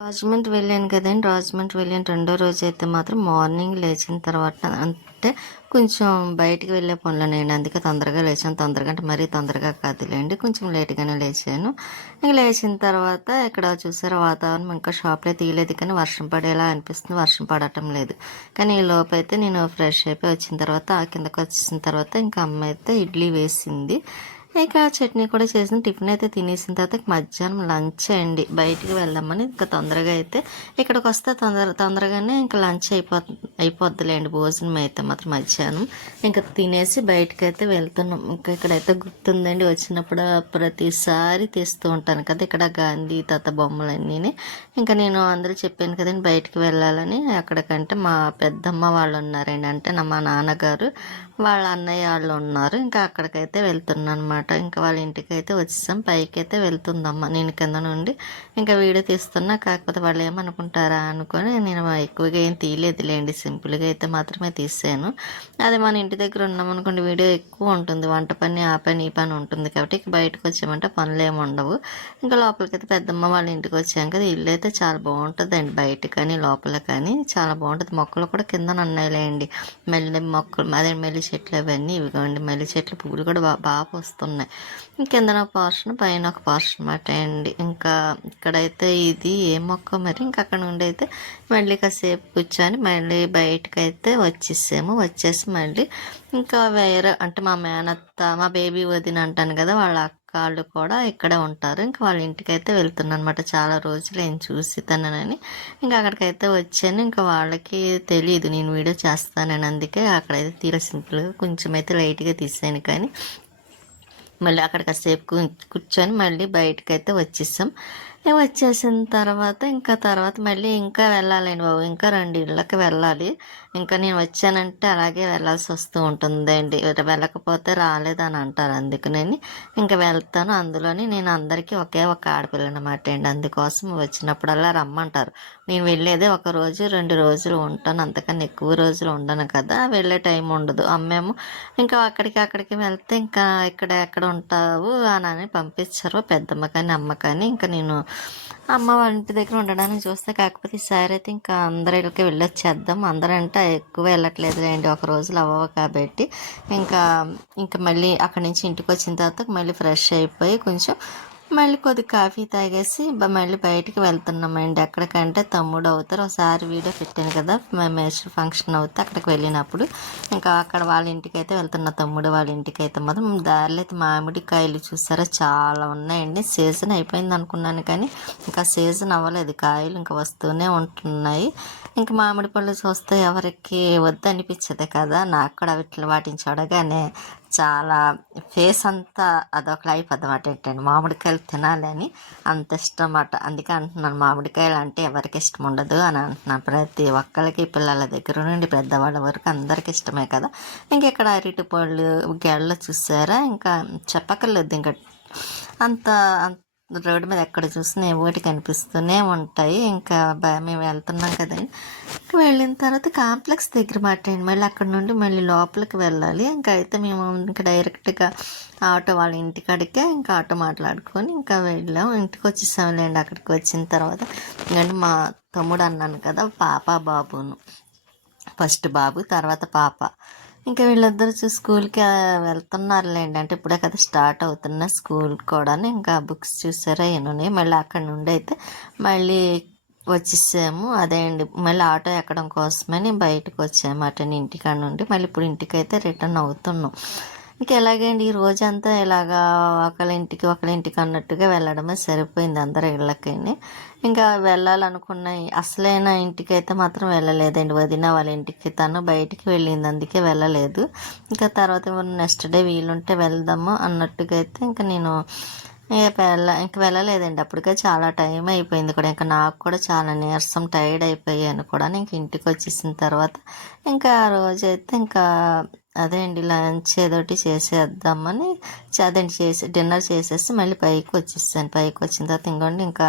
రాజమండ్రి వెళ్ళాను కదండి. రాజమండ్రి వెళ్ళిన రెండో రోజైతే మాత్రం మార్నింగ్ లేచిన తర్వాత అంటే కొంచెం బయటికి వెళ్ళే పనులున్నాయండి. అందుకే తొందరగా లేచాను. తొందరగా అంటే మరీ తొందరగా కాదులేండి. కొంచెం లేట్‌గానే లేచాను. ఇంక లేచిన తర్వాత ఇక్కడ చూసారా వాతావరణం ఇంకా షాప్‌లో తీయలేదు కానీ వర్షం పడేలా అనిపిస్తుంది. వర్షం పడటం లేదు. కానీ ఈ లోపైతే నేను ఫ్రెష్ అయిపోయి వచ్చిన తర్వాత కిందకొచ్చేసిన తర్వాత ఇంకా అమ్మ అయితే ఇడ్లీ వేసింది. ఇక చట్నీ కూడా చేసిన టిఫిన్ అయితే తినేసిన తర్వాత మధ్యాహ్నం లంచ్ అండి. బయటికి వెళ్దామని ఇంకా తొందరగా అయితే ఇక్కడికి వస్తే తొందరగానే ఇంకా లంచ్ అయిపోద్దిలేండి. భోజనం అయితే మాత్రం మధ్యాహ్నం ఇంకా తినేసి బయటకు అయితే వెళ్తున్నాం. ఇంకా ఇక్కడైతే గుర్తుందండి, వచ్చినప్పుడు ప్రతిసారి తీస్తూ ఉంటాను కదా ఇక్కడ గాంధీ తాత బొమ్మలన్నీ. ఇంకా నేను అందరూ చెప్పాను కదండి బయటికి వెళ్ళాలని. అక్కడికంటే మా పెద్దమ్మ వాళ్ళు ఉన్నారండి, అంటే మా నాన్నగారు వాళ్ళ అన్నయ్య వాళ్ళు ఉన్నారు. ఇంకా అక్కడికైతే వెళ్తున్నాను అనమాట. ఇంకా వాళ్ళ ఇంటికి అయితే వచ్చేసాం. పైకి అయితే వెళ్తుందమ్మ, నేను కింద నుండి ఇంకా వీడియో తీస్తున్నా. కాకపోతే వాళ్ళు ఏమనుకుంటారా అనుకొని నేను ఎక్కువగా ఏం తీయలేదులేండి, సింపుల్గా అయితే మాత్రమే తీసాను. అదే మన ఇంటి దగ్గర ఉన్నామనుకోండి వీడియో ఎక్కువ ఉంటుంది, వంట పని ఆ పని ఈ పని ఉంటుంది కాబట్టి. ఇక బయటకు వచ్చామంటే పనులు ఏమి ఉండవు. ఇంకా లోపలికైతే పెద్దమ్మ వాళ్ళ ఇంటికి వచ్చాం కదా. ఇల్లు అయితే చాలా బాగుంటుందండి, బయట కానీ లోపల కానీ చాలా బాగుంటుంది. మొక్కలు కూడా కింద ఉన్నాయిలేండి, మల్లె మొక్కలు అదే మల్లె చెట్లు అవన్నీ. ఇవిగోండి మల్లె చెట్లు పువ్వులు కూడా బాగా వస్తున్నాయి. కిందన ఒక పోర్షన్ పైన ఒక పోర్షన్ అన్నమాట అండి. ఇంకా ఇక్కడైతే ఇది ఏ మొక్క మరి. ఇంకా అక్కడ నుండి అయితే మళ్ళీ కాసేపు కూర్చొని మళ్ళీ బయటకైతే వచ్చేసి మళ్ళీ ఇంకా వేరే అంటే మా మేనత్త మా బేబీ వదిన అంటాను కదా, వాళ్ళ వాళ్ళు కూడా ఇక్కడే ఉంటారు. ఇంకా వాళ్ళ ఇంటికైతే వెళ్తున్నాను అనమాట. చాలా రోజులు నేను చూసి తనని. ఇంకా అక్కడికైతే వచ్చాను. ఇంకా వాళ్ళకి తెలియదు నేను వీడియో చేస్తానని, అందుకే అక్కడైతే తీర సింపుల్గా కొంచెం అయితే లైట్గా తీసాను. కానీ మళ్ళీ అక్కడ కాసేపు కూర్చొని మళ్ళీ బయటకైతే వచ్చేసాం. వచ్చేసిన తర్వాత మళ్ళీ ఇంకా వెళ్ళాలండి బాబు, ఇంకా 2 ఇళ్ళకి వెళ్ళాలి. ఇంకా నేను వచ్చానంటే అలాగే వెళ్ళాల్సి వస్తూ ఉంటుందండి, వెళ్ళకపోతే రాలేదని అంటారు. అందుకని ఇంకా వెళ్తాను. అందులోని నేను అందరికీ ఒకే ఒక ఆడపిల్ల అనమాట అండి. అందుకోసం వచ్చినప్పుడల్లా రమ్మంటారు. నేను వెళ్ళేదే 1 రోజు 2 రోజులు ఉంటాను, అంతకన్నా ఎక్కువ రోజులు ఉండను కదా, వెళ్ళే టైం ఉండదు. అమ్మేమో ఇంకా అక్కడికి వెళ్తే ఇంకా ఎక్కడ ఉంటావు అని పంపించరు, పెద్దమ్మ కానీ అమ్మ కానీ. ఇంకా నేను అమ్మ వాళ్ళ ఇంటి దగ్గర ఉండడానికి చూస్తే, కాకపోతే ఈసారి అయితే ఇంకా అందరికి వెళ్ళొచ్చేద్దాం. అందరంటే ఎక్కువ వెళ్ళట్లేదు లేండి, 1 రోజులు అవ్వవు కాబట్టి. ఇంకా ఇంకా మళ్ళీ అక్కడి నుంచి ఇంటికి వచ్చిన తర్వాత మళ్ళీ ఫ్రెష్ అయిపోయి కొంచెం మళ్ళీ కొద్ది కాఫీ తాగేసి మళ్ళీ బయటికి వెళ్తున్నామండి. ఎక్కడికంటే తమ్ముడు అవుతారు, ఒకసారి వీడియో పెట్టాను కదా మేజర్ ఫంక్షన్ అవుతే అక్కడికి వెళ్ళినప్పుడు. ఇంకా అక్కడ వాళ్ళ ఇంటికి అయితే వెళ్తున్న తమ్ముడు వాళ్ళ ఇంటికి అయితే మాత్రం దారిలో అయితే మామిడికాయలు చూసారా చాలా ఉన్నాయండి. సీజన్ అయిపోయింది అనుకున్నాను కానీ ఇంకా సీజన్ అవ్వలేదు, కాయలు ఇంకా వస్తూనే ఉంటున్నాయి. ఇంకా మామిడి పళ్ళు చూస్తే ఎవరికి వద్దు అనిపించదు కదా, నాకు కూడా వాటిని చూడగానే చాలా ఫేస్ అంతా అదొకలా అయిపోద్దన్నమాట. ఏంటండి మామిడికాయలు తినాలని అంత ఇష్టం అన్నమాట. అందుకే అంటున్నాను మామిడికాయలు అంటే ఎవరికి ఇష్టం ఉండదు అని అంటున్నాను. ప్రతి ఒక్కరికి పిల్లల దగ్గర నుండి పెద్దవాళ్ళ వరకు అందరికి ఇష్టమే కదా. ఇక్కడ అరటిపళ్ళు గెళ్ళు చూసారా, ఇంకా చెప్పక్కర్లేదు. ఇంకా అంత రోడ్డు మీద ఎక్కడ చూసినా ఏవోటి కనిపిస్తూనే ఉంటాయి. ఇంకా మేము వెళ్తున్నాం కదండి. వెళ్ళిన తర్వాత కాంప్లెక్స్ దగ్గర మాట్లాడి మళ్ళీ అక్కడ నుండి మళ్ళీ లోపలికి వెళ్ళాలి. ఇంకా అయితే మేము ఇంకా డైరెక్ట్గా ఆటో వాళ్ళ ఇంటికాడికే ఇంకా ఆటో మాట్లాడుకొని ఇంకా వెళ్ళాం. ఇంటికి వచ్చేసాంలేండి. అక్కడికి వచ్చిన తర్వాత ఎందుకంటే మా తమ్ముడు అన్నాను కదా, పాప బాబును, ఫస్ట్ బాబు తర్వాత పాప. ఇంకా వీళ్ళిద్దరు స్కూల్కి వెళ్తున్నారులేండి, అంటే ఇప్పుడే కదా స్టార్ట్ అవుతున్న స్కూల్ కూడా. ఇంకా బుక్స్ చూసారా ఎన్నున్నాయి. మళ్ళీ అక్కడ నుండి అయితే మళ్ళీ వచ్చేసాము. అదే అండి మళ్ళీ ఆటో ఎక్కడం కోసమని బయటకు వచ్చాము అటని ఇంటికాడ నుండి. మళ్ళీ ఇప్పుడు ఇంటికైతే రిటర్న్ అవుతున్నాం. ఇంకా ఎలాగండి ఈ రోజంతా ఇలాగా ఒకళ్ళింటికి అన్నట్టుగా వెళ్ళడమే సరిపోయింది అందరి ఇళ్ళకైనా. ఇంకా వెళ్ళాలనుకున్న అసలైన ఇంటికి అయితే మాత్రం వెళ్ళలేదండి. వదిన వాళ్ళ ఇంటికి తను బయటికి వెళ్ళింది, అందుకే వెళ్ళలేదు. ఇంకా తర్వాత నెక్స్ట్ డే వీలుంటే వెళ్దాము అన్నట్టుగా అయితే ఇంకా నేను ఇంక వెళ్ళలేదండి. అప్పటికే చాలా టైం అయిపోయింది కూడా. ఇంకా నాకు కూడా చాలా నీరసం టైర్డ్ అయిపోయాను కూడా. ఇంక ఇంటికి వచ్చేసిన తర్వాత ఇంకా ఆ రోజైతే ఇంకా అదే అండి లంచ్ ఏదోటి చేసేద్దామని అదేంటి డిన్నర్ చేసేసి మళ్ళీ పైకి వచ్చేసాను. పైకి వచ్చిన తర్వాత ఇంకోండి ఇంకా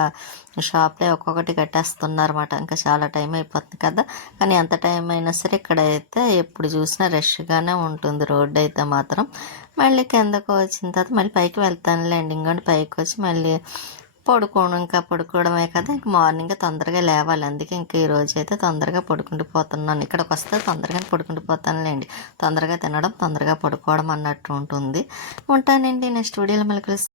షాప్లో ఒక్కొక్కటి కట్టేస్తున్నారన్నమాట. ఇంకా చాలా టైం అయిపోతుంది కదా. కానీ ఎంత టైం అయినా సరే ఇక్కడైతే ఎప్పుడు చూసినా రష్గానే ఉంటుంది రోడ్డు అయితే మాత్రం. మళ్ళీ కిందకు వచ్చిన తర్వాత మళ్ళీ పైకి వెళ్తానులేండి. ఇంకోండి పైకి వచ్చి మళ్ళీ ఇంకా పడుకోవడమే కదా, ఇంక మార్నింగ్ తొందరగా లేవాలి. అందుకే ఇంకా ఈ రోజు అయితే తొందరగా పడుకుండిపోతున్నాను. ఇక్కడికి వస్తే తొందరగా పడుకుండిపోతానులేండి. తొందరగా తినడం, తొందరగా పడుకోవడం అన్నట్టు ఉంటుంది. ఉంటానండి. నెక్స్ట్ వీడియోలో మళ్ళీ కలుస్తాను.